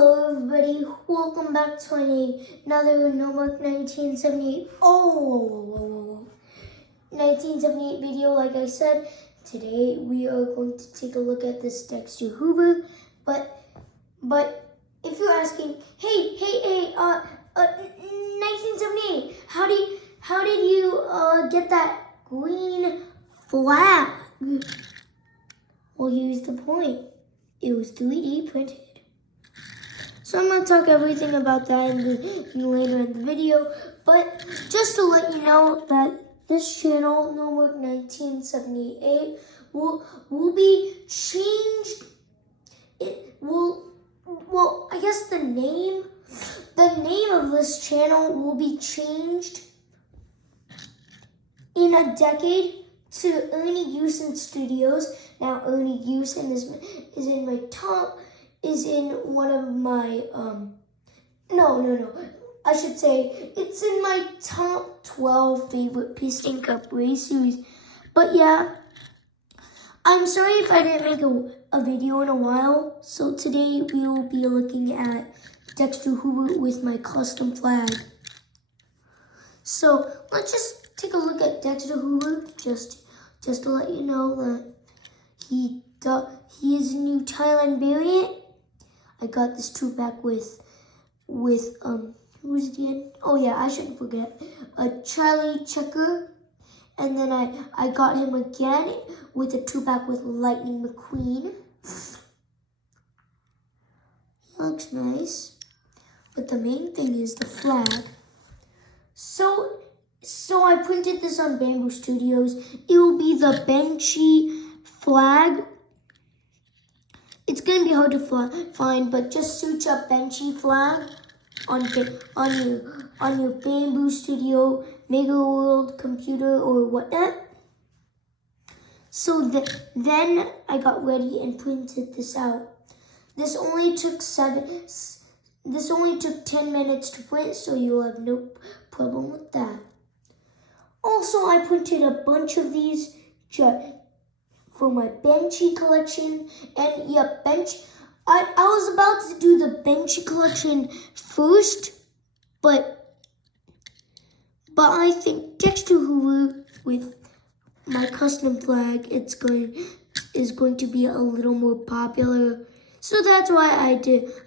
Hello everybody, welcome back to another Notebook 1978. 1978 video. Like I said, today we are going to take a look at this Dexter Hoover. But if you're asking, hey, 1978, how did you get that green flag? Well, here's the point. It was 3D printed. So I'm going to talk everything about that later in the video. But just to let you know that this channel, Notebook 1978, will be changed. I guess the name of this channel will be changed in a decade to Ernie Usen Studios. Now Ernie Usen is in my top. Is in one of my, I should say, it's in my top 12 favorite Piston Cup racers. But yeah, I'm sorry if I didn't make a video in a while. So today we will be looking at Dexter Hoover with my custom flag. So let's just take a look at Dexter Hoover, just to let you know that he is a new Thailand variant. I got this two-pack with who's it again? Oh yeah, I shouldn't forget. A Charlie Checker. And then I got him again with a two-pack with Lightning McQueen. He looks nice. But the main thing is the flag. So I printed this on Bamboo Studios. It will be the Benchy flag. It's going to be hard to find, but just search up Benchy flag on your Bamboo Studio, Mega World computer or whatnot. So then I got ready and printed this out. This only took 10 minutes to print, so you'll have no problem with that. Also, I printed a bunch of these for my Benchy collection. And yeah, I was about to do the Benchy collection first, but I think Dexter Hoover with my custom flag is going to be a little more popular. So that's why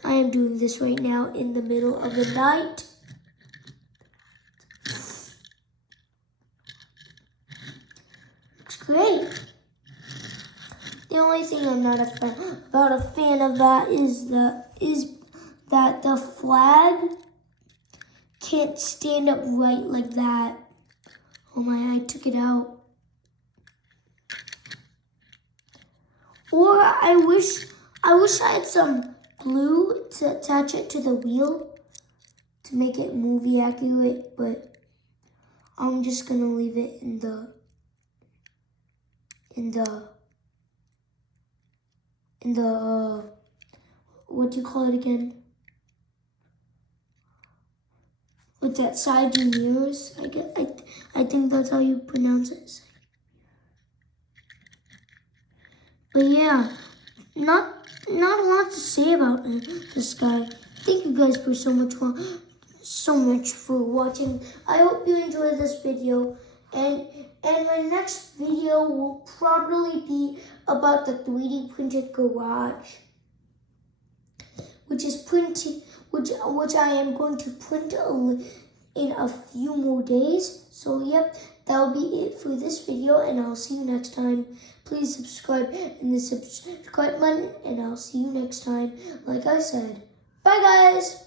I am doing this right now in the middle of the night. Looks great. The only thing I'm not a fan of that is that the flag can't stand up right like that. Oh my, I took it out. Or I wish I had some glue to attach it to the wheel to make it movie accurate, but I'm just gonna leave it in the what do you call it again? With that side view mirrors, I think that's how you pronounce it. But yeah, not a lot to say about this guy. Thank you guys for so much for watching. I hope you enjoyed this video, and my next video will probably be about the 3D printed garage, which I am going to print in a few more days. So yep, that'll be it for this video, and I'll see you next time. Please subscribe in the subscribe button, and I'll see you next time. Like I said, bye guys.